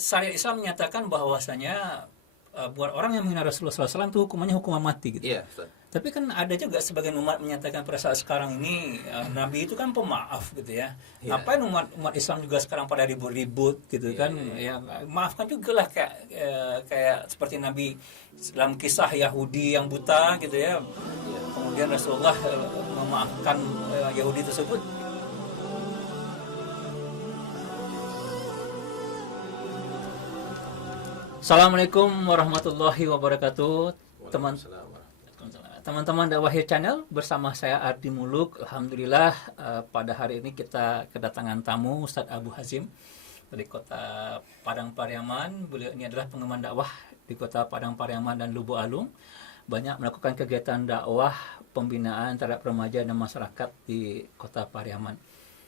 syariat Islam menyatakan bahwasanya buat orang yang menghina Rasulullah SAW itu hukumannya hukuman mati gitu. Iya, Ustaz. Tapi kan ada juga sebagian umat menyatakan pada saat sekarang ini Nabi itu kan pemaaf gitu ya. Iya. Ngapain umat Islam juga sekarang pada ribut-ribut gitu Iya, kan? iya. Ya maafkan juga lah kayak seperti Nabi dalam kisah Yahudi yang buta gitu ya. Kemudian Rasulullah memaafkan Yahudi tersebut. Assalamualaikum warahmatullahi wabarakatuh. Teman-teman Dakwahir Channel, bersama saya Ardi Muluk. Alhamdulillah pada hari ini kita kedatangan tamu Ustadz Abu Hazim dari kota Padang Pariaman. Beliau ini adalah pengemban dakwah di kota Padang Pariaman dan Lubuk Alung. Banyak melakukan kegiatan dakwah pembinaan terhadap remaja dan masyarakat di kota Pariaman.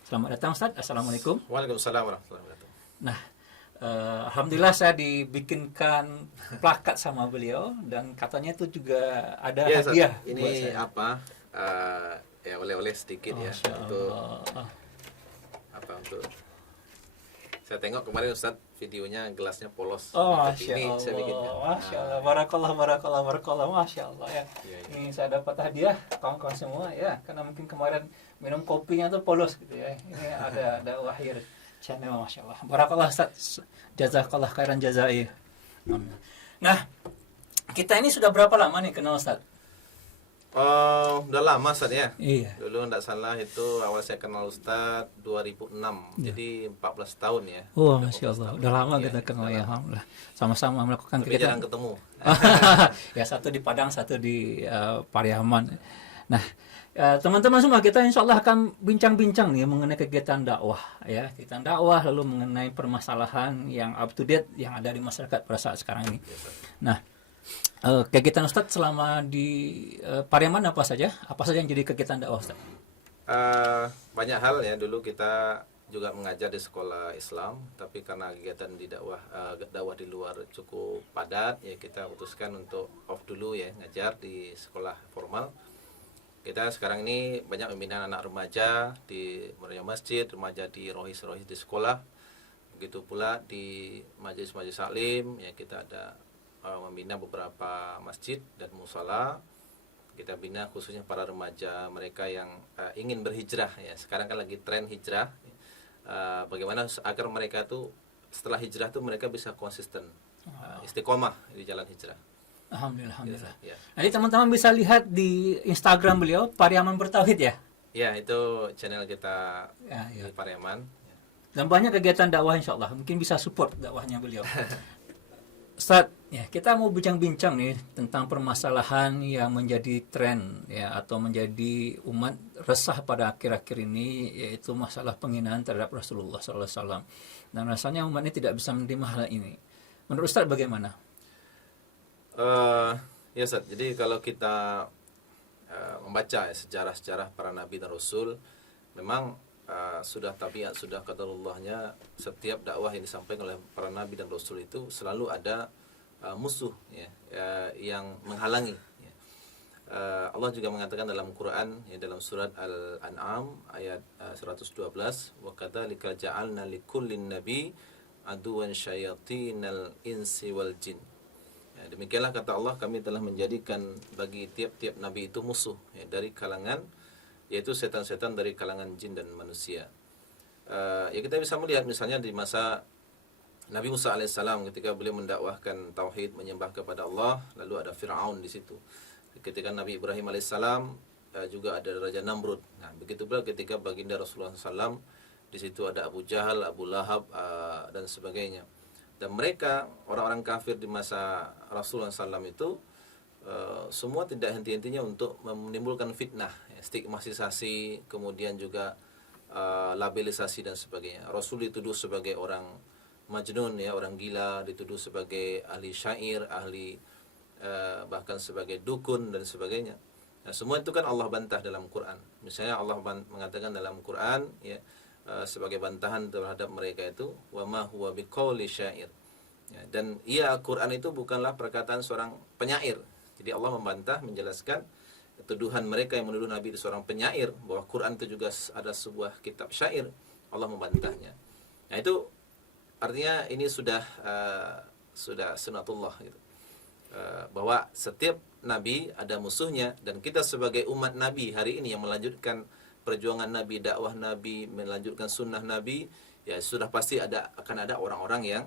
Selamat datang Ustadz. Assalamualaikum. Waalaikumsalam warahmatullahi wabarakatuh. Nah, alhamdulillah saya dibikinkan plakat sama beliau dan katanya itu juga ada Ya, hadiah. ini apa? Ya oleh-oleh sedikit ya untuk apa untuk saya tengok kemarin Ustadz videonya gelasnya polos. Oh, Tapi ini Masya saya bikin. Allah, Masya Allah, barakallah, Masya Allah ya. Iya. Ini saya dapat hadiah kawan-kawan semua ya, karena mungkin kemarin minum kopinya tuh polos gitu ya. Ini ada Dakwahir Channel, Masya Allah. Barakallah Ustaz, jazakallah khairan jazai. Nah, kita ini sudah berapa lama nih kenal Ustaz? Udah lama Ustadz ya. Iya. Dulu enggak salah itu awal saya kenal Ustadz 2006. Jadi 14 tahun ya. Oh, Masya Allah. Udah lama Iya, kita kenal ya, alhamdulillah. Sama-sama melakukan Tapi kegiatan. jarang ketemu. Ya, satu di Padang, satu di Pariaman. Nah, teman-teman semua, kita insya Allah akan bincang-bincang nih mengenai kegiatan dakwah ya, kegiatan dakwah, lalu mengenai permasalahan yang up to date yang ada di masyarakat pada saat sekarang ini. Nah, kegiatan Ustadz selama di Pariaman apa saja yang jadi kegiatan dakwah Ustadz? Banyak hal ya. Dulu kita juga mengajar di sekolah Islam, tapi karena kegiatan di dakwah di luar cukup padat ya, kita putuskan untuk off dulu ya, ngajar di sekolah formal. Kita sekarang ini banyak membina anak remaja di Meriah Masjid, remaja di rohis-rohis di sekolah. Begitu pula di majelis-majelis taklim ya, kita ada membina beberapa masjid dan musala. Kita bina khususnya para remaja mereka yang ingin berhijrah ya. Sekarang kan lagi tren hijrah. Bagaimana agar mereka tuh setelah hijrah tuh mereka bisa konsisten, istiqomah di jalan hijrah. Alhamdulillah. Ya. Nanti teman-teman bisa lihat di Instagram beliau, Pariaman Bertauhid ya. Ya, itu channel kita Ya. di Pariaman. Dan banyak kegiatan dakwah insya Allah. Mungkin bisa support dakwahnya beliau. Ustaz, ya, kita mau bincang-bincang nih tentang permasalahan yang menjadi tren ya, atau menjadi umat resah pada akhir-akhir ini, yaitu masalah penghinaan terhadap Rasulullah SAW. Dan rasanya umat ini tidak bisa menerima hal ini. Menurut Ustaz bagaimana? Ya Ustaz, jadi kalau kita membaca sejarah-sejarah para nabi dan rasul, memang sudah tabiat, sudah qadarullahnya setiap dakwah yang disampaikan oleh para nabi dan rasul itu selalu ada musuh ya, yang menghalangi ya. Allah juga mengatakan dalam Quran ya, dalam surat Al-An'am ayat 112, wa kadzalika ja'alna likullin nabi aduwan syayatinal insi wal jin. Ya, demikianlah kata Allah, kami telah menjadikan bagi tiap-tiap nabi itu musuh ya, dari kalangan, yaitu setan-setan dari kalangan jin dan manusia. Ya kita bisa melihat misalnya di masa Nabi Musa alaihissalam ketika beliau mendakwahkan tauhid, menyembah kepada Allah, lalu ada Fir'aun di situ. Ketika Nabi Ibrahim alaihissalam juga ada Raja Namrud. Nah, begitu pula ketika baginda Rasulullah SAW, di situ ada Abu Jahal, Abu Lahab dan sebagainya. Dan mereka orang-orang kafir di masa Rasulullah SAW itu semua tidak henti-hentinya untuk menimbulkan fitnah, ya, stigmatisasi, kemudian juga labelisasi dan sebagainya. Rasul dituduh sebagai orang majnun ya, orang gila, dituduh sebagai ahli syair, ahli bahkan sebagai dukun dan sebagainya. Nah, semua itu kan Allah bantah dalam Quran. Misalnya Allah mengatakan dalam Quran ya, sebagai bantahan terhadap mereka itu, wa ma huwa biqauli syair ya, dan Quran itu bukanlah perkataan seorang penyair. Jadi Allah membantah, menjelaskan tuduhan mereka yang menuduh Nabi itu seorang penyair, bahwa Quran itu juga ada sebuah kitab syair. Allah membantahnya. Nah itu artinya ini sudah sunatullah gitu. Bahwa setiap nabi ada musuhnya, dan kita sebagai umat nabi hari ini yang melanjutkan perjuangan nabi, dakwah nabi, melanjutkan sunnah nabi, ya sudah pasti akan ada orang-orang yang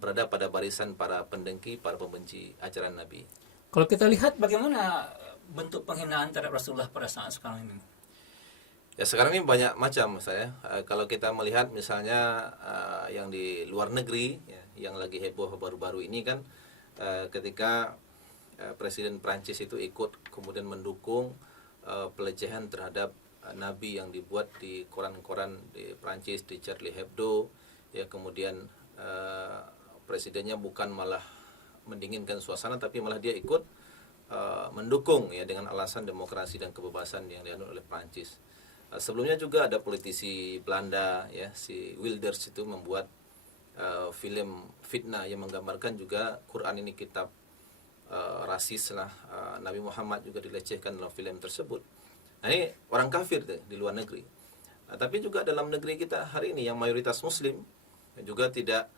berada pada barisan para pendengki, para pembenci ajaran nabi. Kalau kita lihat bagaimana bentuk penghinaan terhadap Rasulullah pada saat sekarang ini? Ya sekarang ini banyak macam saya. Kalau kita melihat misalnya yang di luar negeri, ya, yang lagi heboh baru-baru ini kan, ketika Presiden Prancis itu ikut kemudian mendukung pelecehan terhadap Nabi yang dibuat di koran-koran di Prancis, di Charlie Hebdo, ya kemudian presidennya bukan malah mendinginkan suasana, tapi malah dia ikut mendukung ya dengan alasan demokrasi dan kebebasan yang dianut oleh Prancis. Sebelumnya juga ada politisi Belanda ya, si Wilders itu membuat film fitnah yang menggambarkan juga Quran ini kitab rasis lah, Nabi Muhammad juga dilecehkan dalam film tersebut. Nah ini orang kafir deh, di luar negeri. Tapi juga dalam negeri kita hari ini yang mayoritas Muslim juga tidak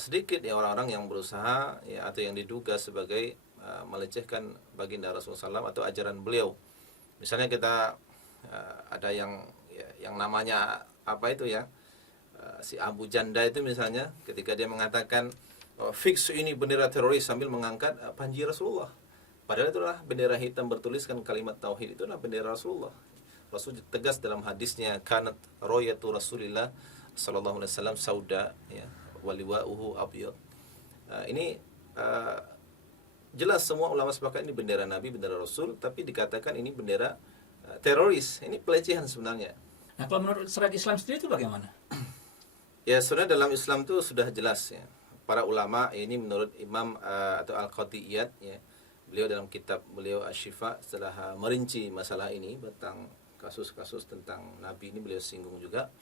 sedikit ya orang-orang yang berusaha ya, atau yang diduga sebagai melecehkan baginda Rasulullah SAW atau ajaran beliau. Misalnya kita ada yang namanya apa itu ya, si Abu Janda itu misalnya, ketika dia mengatakan fix ini bendera teroris sambil mengangkat panji Rasulullah, padahal itulah bendera hitam bertuliskan kalimat tauhid, itulah bendera Rasulullah. Rasul tegas dalam hadisnya, kanat royatu Rasulillah sallallahu alaihi wasallam sauda ya waliwa'uhu abyad. Ini jelas semua ulama sepakat ini bendera Nabi, bendera Rasul, tapi dikatakan ini bendera teroris. Ini pelecehan sebenarnya. Nah, kalau menurut syariat Islam sendiri itu bagaimana? Ya, sudah dalam Islam itu sudah jelas ya. Para ulama ini menurut Imam atau Al-Qatiyat ya, beliau dalam kitab beliau Asy-Syifa setelah merinci masalah ini tentang kasus-kasus tentang Nabi ini, beliau singgung juga.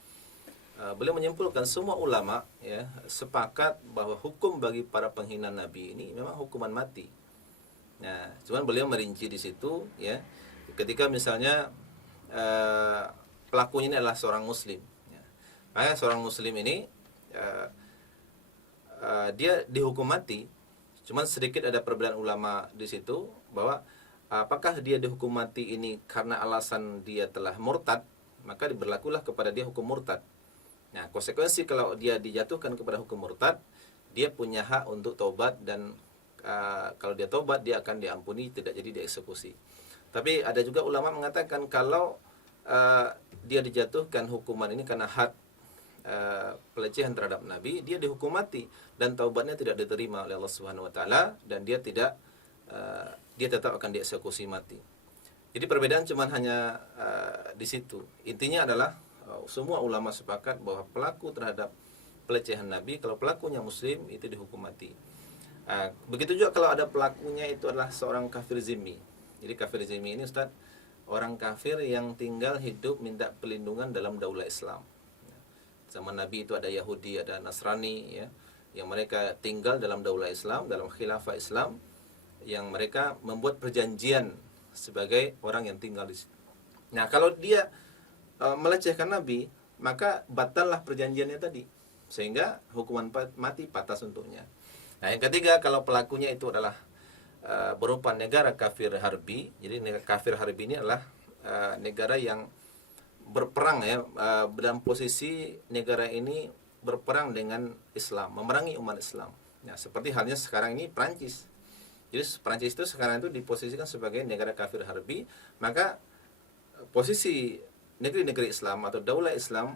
Beliau menyimpulkan semua ulama ya sepakat bahwa hukum bagi para penghina Nabi ini memang hukuman mati. Nah, cuman beliau merinci di situ ya, ketika misalnya pelakunya ini adalah seorang Muslim. Ya. Maka seorang Muslim ini dia dihukum mati. Cuman sedikit ada perbedaan ulama di situ bahwa apakah dia dihukum mati ini karena alasan dia telah murtad, maka diberlakulah kepada dia hukum murtad. Nah, konsekuensi kalau dia dijatuhkan kepada hukum murtad, dia punya hak untuk tobat, dan kalau dia tobat dia akan diampuni, tidak jadi dieksekusi. Tapi ada juga ulama mengatakan kalau dia dijatuhkan hukuman ini karena had pelecehan terhadap Nabi, dia dihukum mati dan taubatnya tidak diterima oleh Allah Subhanahu wa taala, dan dia tetap akan dieksekusi mati. Jadi perbedaan cuma hanya di situ. Intinya adalah semua ulama sepakat bahwa pelaku terhadap pelecehan Nabi, kalau pelakunya Muslim, itu dihukum mati. Begitu juga kalau ada pelakunya itu adalah seorang kafir zimmi. Jadi kafir zimmi ini Ustaz, orang kafir yang tinggal hidup minta perlindungan dalam daulah Islam. Zaman Nabi itu ada Yahudi, ada Nasrani ya, yang mereka tinggal dalam daulah Islam, dalam khilafah Islam, yang mereka membuat perjanjian sebagai orang yang tinggal di situ. Nah, kalau dia melecehkan Nabi, maka batallah perjanjiannya tadi, sehingga hukuman mati patas untuknya. Nah, yang ketiga, kalau pelakunya itu adalah berupa negara kafir harbi. Jadi negara kafir harbi ini adalah negara yang berperang ya, dalam posisi negara ini berperang dengan Islam, memerangi umat Islam. Nah, seperti halnya sekarang ini Prancis. Jadi Prancis itu sekarang itu diposisikan sebagai negara kafir harbi, maka posisi negeri-negeri Islam atau daulah Islam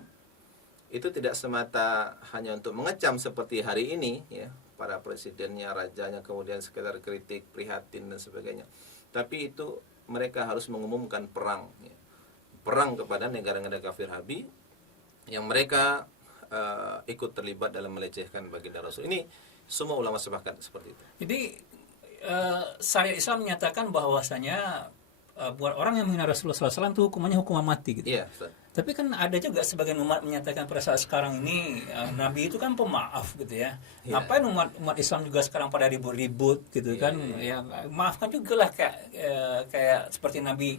itu tidak semata hanya untuk mengecam seperti hari ini ya, para presidennya, rajanya, kemudian sekedar kritik, prihatin dan sebagainya. Tapi itu mereka harus mengumumkan perang ya. Perang kepada negara-negara kafir harbi yang mereka ikut terlibat dalam melecehkan baginda Rasul. Ini semua ulama sepakat seperti itu. Jadi syariat Islam menyatakan bahwasanya buat orang yang menghina Rasulullah SAW itu hukumannya hukuman mati gitu. Iya, Ustaz. Tapi kan ada juga sebagian umat menyatakan pada saat sekarang ini Nabi itu kan pemaaf gitu ya. Yeah. Ngapain umat Islam juga sekarang pada ribut-ribut gitu kan? Ya maafkan juga lah kayak seperti Nabi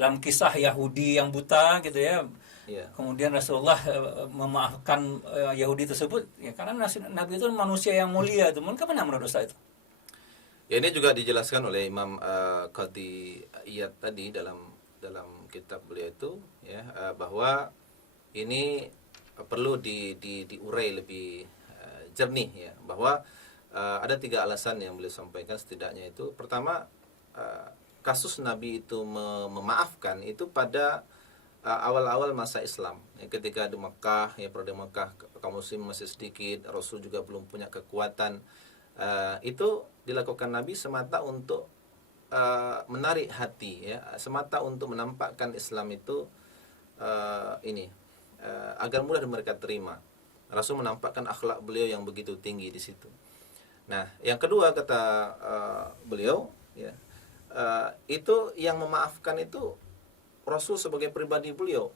dalam kisah Yahudi yang buta gitu ya. Iya. Kemudian Rasulullah memaafkan Yahudi tersebut, ya karena Nabi itu manusia yang mulia itu. Mungkin mana menurut Ustaz itu? Ya, ini juga dijelaskan oleh Imam Qadhi Iyad tadi dalam kitab beliau itu, ya, bahwa ini perlu diurai lebih jernih, ya, bahwa ada 3 alasan yang beliau sampaikan setidaknya itu. Pertama, kasus Nabi itu memaafkan itu pada awal-awal masa Islam, ya, ketika di Mekah, ya, pada Mekah kaum muslim masih sedikit, Rasul juga belum punya kekuatan. Itu dilakukan Nabi semata untuk menarik hati, ya, semata untuk menampakkan Islam itu agar mudah mereka terima. Rasul menampakkan akhlak beliau yang begitu tinggi di situ. Nah, yang kedua kata beliau, ya, itu yang memaafkan itu Rasul sebagai pribadi beliau.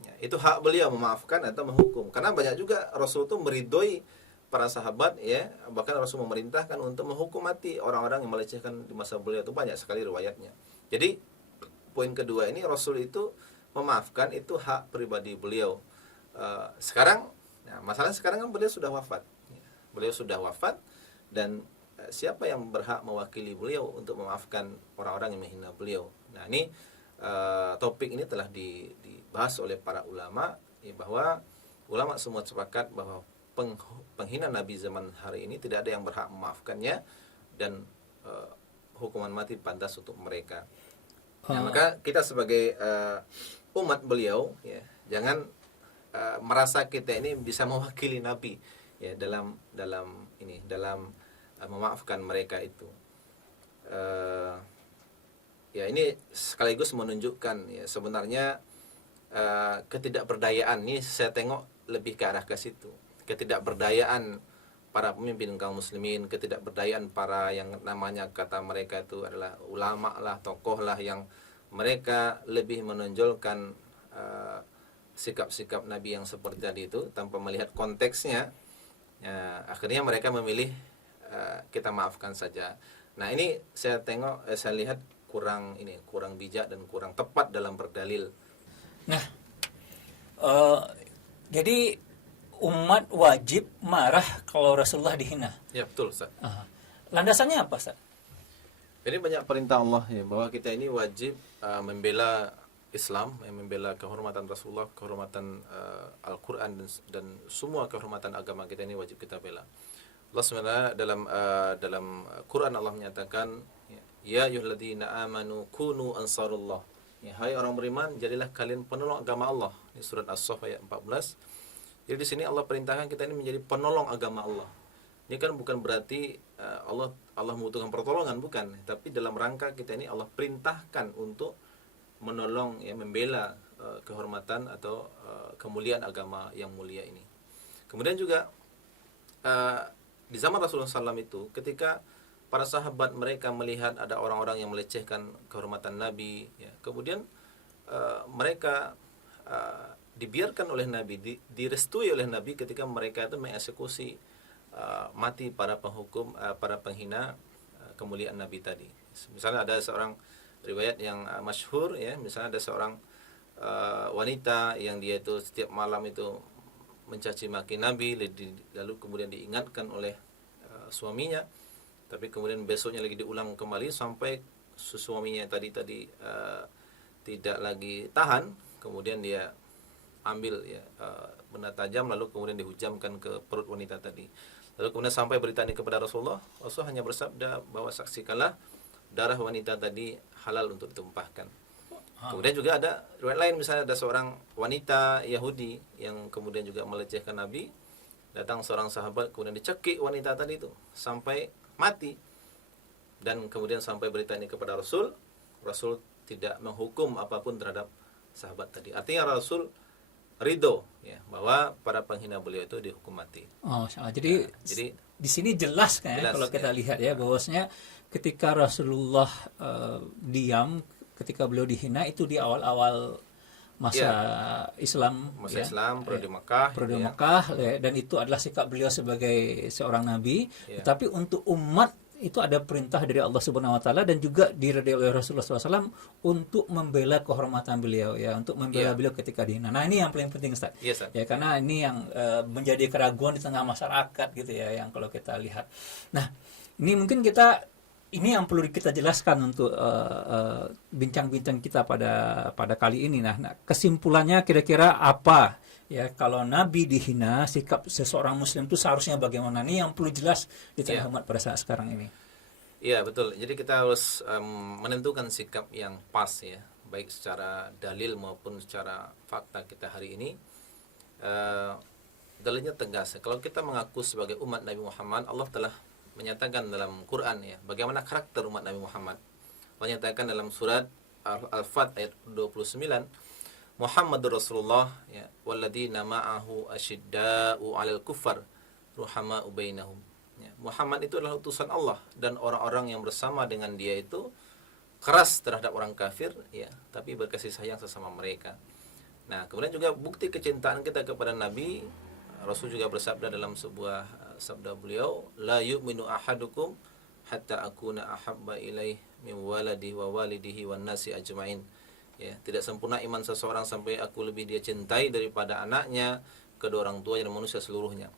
Ya, itu hak beliau memaafkan atau menghukum. Karena banyak juga Rasul itu meridhoi para sahabat, ya, bahkan Rasul memerintahkan untuk menghukum mati orang-orang yang melecehkan di masa beliau, itu banyak sekali riwayatnya. Jadi poin kedua ini, Rasul itu memaafkan itu hak pribadi beliau. Sekarang, nah, masalahnya sekarang kan beliau sudah wafat. Beliau sudah wafat, dan siapa yang berhak mewakili beliau untuk memaafkan orang-orang yang menghina beliau? Nah, ini topik ini telah dibahas oleh para ulama, ya, bahwa ulama semua sepakat bahwa penghina Nabi zaman hari ini tidak ada yang berhak memaafkannya, dan hukuman mati pantas untuk mereka. Nah, maka kita sebagai umat beliau, ya, jangan merasa kita ini bisa mewakili Nabi, ya, dalam memaafkan mereka itu. Ya, ini sekaligus menunjukkan, ya, sebenarnya ketidakberdayaan. Ini saya tengok lebih ke arah ke situ. Ketidakberdayaan para pemimpin kaum muslimin, ketidakberdayaan para yang namanya kata mereka itu adalah ulama lah, tokoh lah, yang mereka lebih menonjolkan sikap-sikap Nabi yang seperti tadi itu tanpa melihat konteksnya. Ya, akhirnya mereka memilih kita maafkan saja. Nah, ini saya tengok, saya lihat kurang bijak dan kurang tepat dalam berdalil. Nah, jadi umat wajib marah kalau Rasulullah dihina. Ya, betul, Ustaz. Landasannya apa, Ustaz? Jadi banyak perintah Allah, ya, bahwa kita ini wajib membela Islam, membela kehormatan Rasulullah, kehormatan Al-Quran, dan semua kehormatan agama kita ini wajib kita bela. Allah SWT dalam Quran Allah menyatakan, ya ayyuhalladzina amanu kunu ansarullah. Ya, hai orang beriman, jadilah kalian penolong agama Allah. Ini surat As-Saff ayat 14. Jadi di sini Allah perintahkan kita ini menjadi penolong agama Allah. Ini kan bukan berarti Allah membutuhkan pertolongan, bukan, tapi dalam rangka kita ini Allah perintahkan untuk menolong, ya, membela kehormatan atau kemuliaan agama yang mulia ini. Kemudian juga di zaman Rasulullah SAW itu, ketika para sahabat mereka melihat ada orang-orang yang melecehkan kehormatan Nabi, ya, kemudian mereka dibiarkan oleh Nabi, direstui oleh Nabi ketika mereka itu mengeksekusi mati para penghukum, para penghina kemuliaan Nabi tadi. Misalnya ada seorang riwayat yang masyhur, ya, misalnya ada seorang wanita yang dia itu setiap malam itu mencaci maki Nabi, lalu kemudian diingatkan oleh suaminya, tapi kemudian besoknya lagi diulang kembali sampai suaminya tadi tidak lagi tahan, kemudian dia ambil, ya, benda tajam lalu kemudian dihujamkan ke perut wanita tadi. Lalu kemudian sampai berita ini kepada Rasulullah hanya bersabda bahwa saksikanlah darah wanita tadi halal untuk ditumpahkan. Kemudian juga ada riwayat lain, misalnya ada seorang wanita Yahudi yang kemudian juga melecehkan Nabi. Datang seorang sahabat kemudian dicekik wanita tadi itu sampai mati. Dan kemudian sampai berita ini kepada Rasul. Rasul tidak menghukum apapun terhadap sahabat tadi. Artinya Rasul ridho, ya, bahwa para penghina beliau itu dihukum mati. Oh, jadi di sini jelas kan, jelas, kalau kita lihat, ya, bahwasanya ketika Rasulullah diam ketika beliau dihina itu di awal-awal masa Islam, masa, ya, Islam, periode Mekah, Mekah, ya, dan itu adalah sikap beliau sebagai seorang nabi. Tetapi untuk umat itu ada perintah dari Allah Subhanahu wa taala dan juga diridhai oleh Rasulullah SAW untuk membela kehormatan beliau ya, untuk membela beliau ketika dihina. Nah, ini yang paling penting Ustaz. Ya, karena ini yang menjadi keraguan di tengah masyarakat gitu ya, yang kalau kita lihat. Nah, ini mungkin ini yang perlu kita jelaskan untuk bincang-bincang kita pada kali ini. Nah, kesimpulannya kira-kira apa? Ya, kalau Nabi dihina, sikap seseorang Muslim itu seharusnya bagaimana? Ini yang perlu jelas di tengah umat pada saat sekarang ini. Iya, betul. Jadi kita harus menentukan sikap yang pas ya, baik secara dalil maupun secara fakta kita hari ini. Dalilnya tegas. Kalau kita mengaku sebagai umat Nabi Muhammad, Allah telah menyatakan dalam Quran ya, bagaimana karakter umat Nabi Muhammad. Allah nyatakan dalam surat Al-Fat ayat 29, Muhammadur Rasulullah ya, walladzina ma'ahu asyidda'u 'alal kuffar ruhama'u bainahum. Ya, Muhammad itu adalah utusan Allah dan orang-orang yang bersama dengan dia itu keras terhadap orang kafir ya, tapi berkasih sayang sesama mereka. Nah, kemudian juga bukti kecintaan kita kepada Nabi, Rasul juga bersabda dalam sebuah sabda beliau, la yu'minu ahadukum hatta akuna ahabba ilaih min waladihi wa walidihi wan nasi ajmain. Ya, tidak sempurna iman seseorang sampai aku lebih dia cintai daripada anaknya, kedua orang tuanya dan manusia seluruhnya.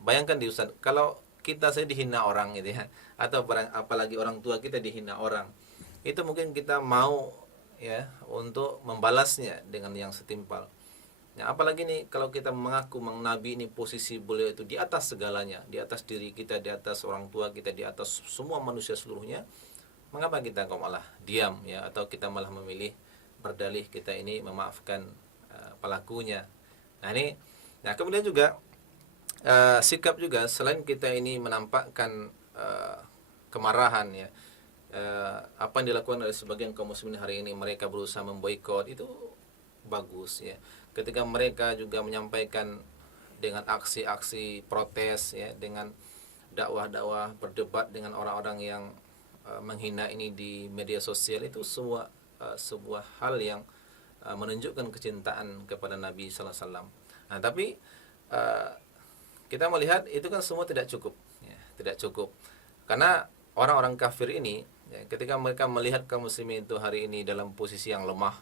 Bayangkan di Ustaz, kalau kita saya dihina orang gitu ya, atau apalagi orang tua kita dihina orang, itu mungkin kita mau ya untuk membalasnya dengan yang setimpal. Nah, apalagi nih kalau kita mengaku Nabi ini posisi beliau itu di atas segalanya, di atas diri kita, di atas orang tua kita, di atas semua manusia seluruhnya, mengapa kita kok malah diam ya, atau kita malah memilih berdalih kita ini memaafkan pelakunya. Nah kemudian juga sikap juga selain kita ini menampakkan kemarahan ya, apa yang dilakukan oleh sebagian kaum muslimin hari ini, mereka berusaha memboikot, itu bagus ya. Ketika mereka juga menyampaikan dengan aksi-aksi protes ya, dengan dakwah-dakwah, berdebat dengan orang-orang yang menghina ini di media sosial, itu sebuah hal yang menunjukkan kecintaan kepada Nabi sallallahu alaihi wasallam. Nah, tapi kita melihat itu kan semua tidak cukup ya, tidak cukup. Karena orang-orang kafir ini ya, ketika mereka melihat kaum muslimin itu hari ini dalam posisi yang lemah,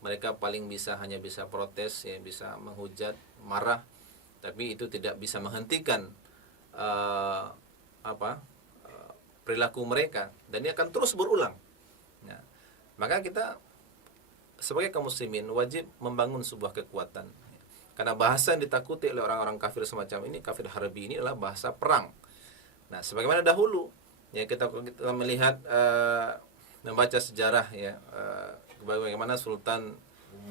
mereka paling hanya bisa protes ya, bisa menghujat, marah, tapi itu tidak bisa menghentikan perilaku mereka, dan dia akan terus berulang. Ya. Maka kita sebagai kaum muslimin wajib membangun sebuah kekuatan. Karena bahasa yang ditakuti oleh orang-orang kafir semacam ini, kafir harbi ini adalah bahasa perang. Nah, sebagaimana dahulu ya kita melihat membaca sejarah ya, bagaimana Sultan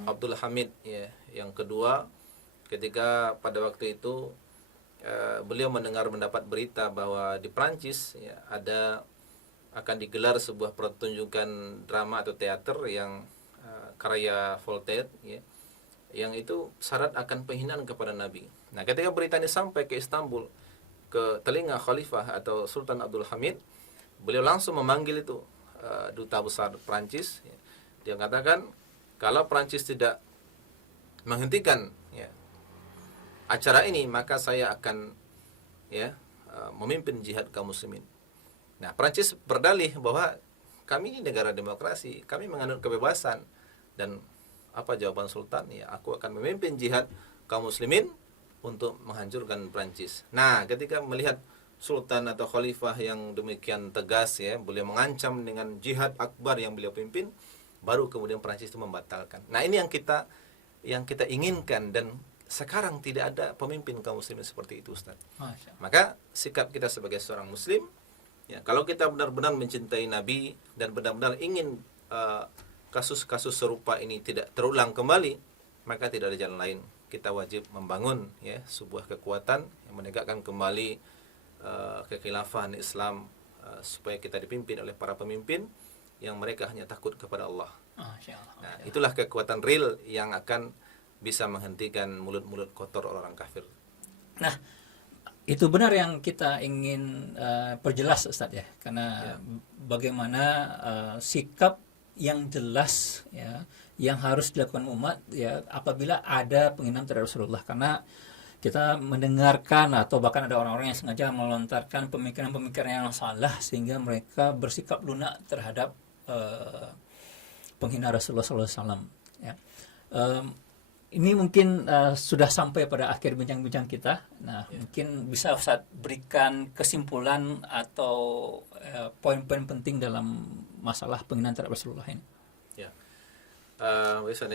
Abdul Hamid ya, yang kedua, ketika pada waktu itu beliau mendapat berita bahwa di Prancis ya, akan digelar sebuah pertunjukan drama atau teater yang karya Voltaire ya, yang itu syarat akan penghinaan kepada Nabi. Nah, ketika berita ini sampai ke Istanbul, ke telinga Khalifah atau Sultan Abdul Hamid, beliau langsung memanggil itu duta besar Prancis ya. Dia katakan kalau Prancis tidak menghentikan ya acara ini, maka saya akan ya memimpin jihad kaum muslimin. Nah, Prancis berdalih bahwa kami ini negara demokrasi, kami menganut kebebasan. Dan apa jawaban Sultan? Ya, aku akan memimpin jihad kaum muslimin untuk menghancurkan Prancis. Nah, ketika melihat Sultan atau Khalifah yang demikian tegas ya, beliau mengancam dengan jihad akbar yang beliau pimpin, baru kemudian Prancis itu membatalkan. Nah, ini yang kita inginkan, dan sekarang tidak ada pemimpin kaum muslimin seperti itu, Ustaz. Maka sikap kita sebagai seorang muslim ya, kalau kita benar-benar mencintai Nabi dan benar-benar ingin kasus-kasus serupa ini tidak terulang kembali, maka tidak ada jalan lain. Kita wajib membangun ya sebuah kekuatan yang menegakkan kembali kekhilafahan Islam, supaya kita dipimpin oleh para pemimpin yang mereka hanya takut kepada Allah. Nah, itulah kekuatan real yang akan bisa menghentikan mulut-mulut kotor orang kafir. Nah, itu benar yang kita ingin perjelas Ustaz ya, karena bagaimana sikap yang jelas ya yang harus dilakukan umat ya apabila ada penghinaan terhadap Rasulullah. Karena kita mendengarkan atau bahkan ada orang-orang yang sengaja melontarkan pemikiran-pemikiran yang salah sehingga mereka bersikap lunak terhadap penghina Rasulullah SAW. Ya. Ini mungkin sudah sampai pada akhir bincang-bincang kita. Nah, mungkin bisa Ustaz berikan kesimpulan atau poin-poin penting dalam masalah penghinaan terhadap Rasulullah ini. Ya,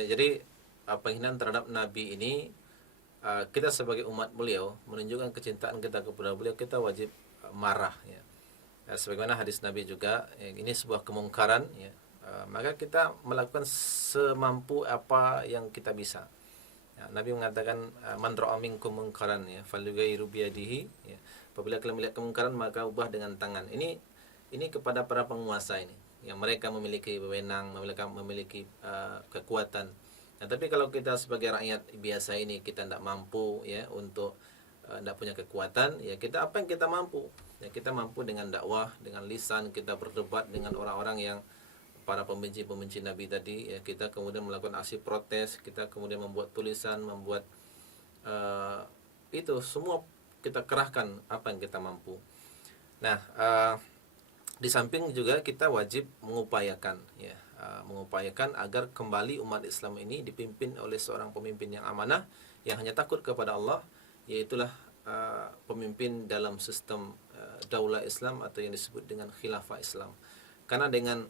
jadi penghinaan terhadap Nabi ini, kita sebagai umat beliau menunjukkan kecintaan kita kepada beliau, kita wajib marah. Ya. Sebagaimana hadis Nabi juga, ini sebuah kemungkaran. Ya. Maka kita melakukan semampu apa yang kita bisa. Ya, Nabi mengatakan man ra'a minkum munkaran ya falyughayyiru biyadihi ya. Apabila kalian melihat kemungkaran maka ubah dengan tangan. Ini kepada para penguasa ini yang mereka memiliki wewenang, memiliki kekuatan. Nah, tapi kalau kita sebagai rakyat biasa ini kita tidak mampu ya untuk tidak punya kekuatan, ya kita apa yang kita mampu? Ya kita mampu dengan dakwah, dengan lisan, kita berdebat dengan orang-orang yang para pembenci Nabi tadi, ya kita kemudian melakukan aksi protes, kita kemudian membuat tulisan, membuat itu semua kita kerahkan apa yang kita mampu. Nah, di samping juga kita wajib mengupayakan agar kembali umat Islam ini dipimpin oleh seorang pemimpin yang amanah, yang hanya takut kepada Allah, yaitulah pemimpin dalam sistem daulah Islam atau yang disebut dengan khilafah Islam. Karena dengan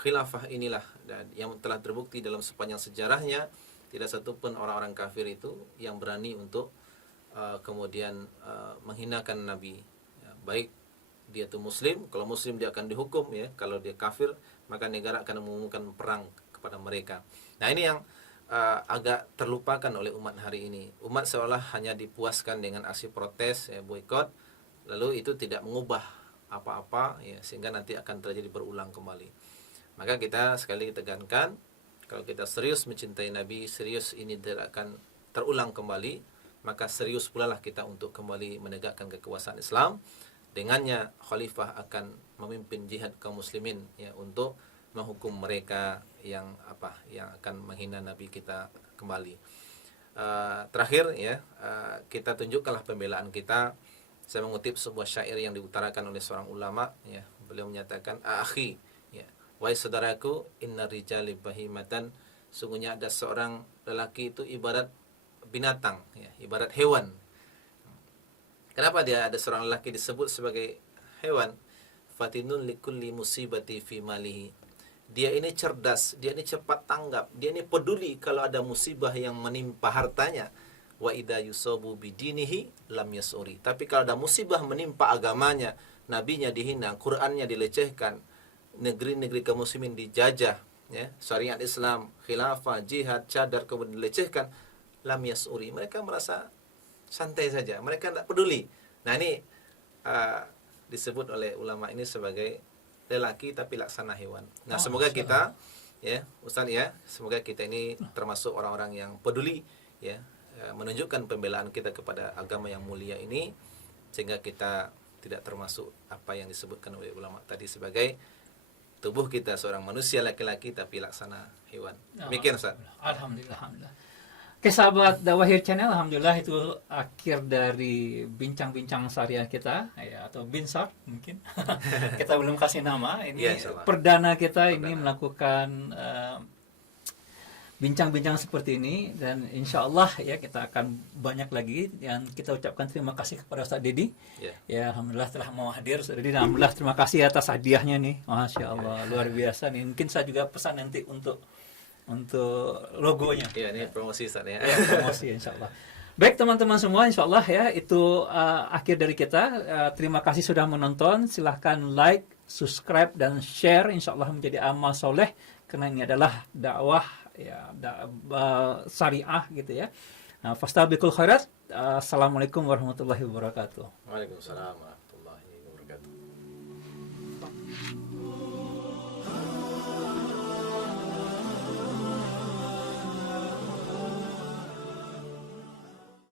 khilafah inilah yang telah terbukti dalam sepanjang sejarahnya, tidak satupun orang-orang kafir itu yang berani untuk kemudian menghinakan Nabi. Ya, baik dia itu Muslim, kalau Muslim dia akan dihukum, ya. Kalau dia kafir maka negara akan mengumumkan perang kepada mereka. Nah ini yang agak terlupakan oleh umat hari ini. Umat seolah hanya dipuaskan dengan aksi protes, ya, boikot, lalu itu tidak mengubah apa-apa, ya, sehingga nanti akan terjadi berulang kembali. Maka kita sekali tegankan, kalau kita serius mencintai Nabi, serius ini tidak akan terulang kembali, maka serius pula lah kita untuk kembali menegakkan kekuasaan Islam. Dengannya khalifah akan memimpin jihad kaum muslimin, ya, untuk menghukum mereka yang akan menghina Nabi kita kembali. Terakhir, ya, kita tunjukkanlah pembelaan kita. Saya mengutip sebuah syair yang diutarakan oleh seorang ulama, ya. Beliau menyatakan, "Akhi, ya, wahai saudaraku, inna rijali bahimatan, sungguhnya ada seorang lelaki itu ibarat binatang, ya, ibarat hewan." Kenapa dia ada seorang lelaki disebut sebagai hewan? Fatinun likulli musibati fi malihi. Dia ini cerdas, dia ini cepat tanggap, dia ini peduli kalau ada musibah yang menimpa hartanya. Wa idza yusabu bidinihi lam yasuri. Tapi kalau ada musibah menimpa agamanya, nabinya dihina, Qur'annya dilecehkan, negeri-negeri kaum muslimin dijajah, ya, syariat Islam, khilafah, jihad, cadar kemudian dilecehkan, lam yasuri. Mereka merasa santai saja, mereka tidak peduli. Nah ini disebut oleh ulama ini sebagai lelaki tapi laksana hewan. Nah semoga kita, ya Ustaz, ya, semoga kita ini termasuk orang-orang yang peduli, ya, menunjukkan pembelaan kita kepada agama yang mulia ini, sehingga kita tidak termasuk apa yang disebutkan oleh ulama tadi sebagai tubuh kita seorang manusia laki-laki tapi laksana hewan. Demikian Ustaz. Alhamdulillah. Oke sahabat Dawahir Channel, alhamdulillah itu akhir dari bincang-bincang syariah kita, ya, atau binsar mungkin. Kita belum kasih nama. Ini ya, perdana kita ini melakukan bincang-bincang seperti ini, dan insya Allah, ya, kita akan banyak lagi. Dan kita ucapkan terima kasih kepada Ustaz Dedi, ya, alhamdulillah telah mau hadir. Ustaz Dedi, alhamdulillah terima kasih atas hadiahnya nih, masya Allah, luar biasa nih. Mungkin saya juga pesan nanti untuk logonya. Iya, ini promosi Ustaz, ya. Ya, promosi insya Allah. Baik teman-teman semua, insya Allah, ya, itu akhir dari kita. Terima kasih sudah menonton. Silahkan like, subscribe, dan share. Insya Allah menjadi amal soleh, karena ini adalah dakwah, ya, syariah gitu, ya. Fastabiqul khairat. Assalamualaikum warahmatullahi wabarakatuh. Waalaikumsalam.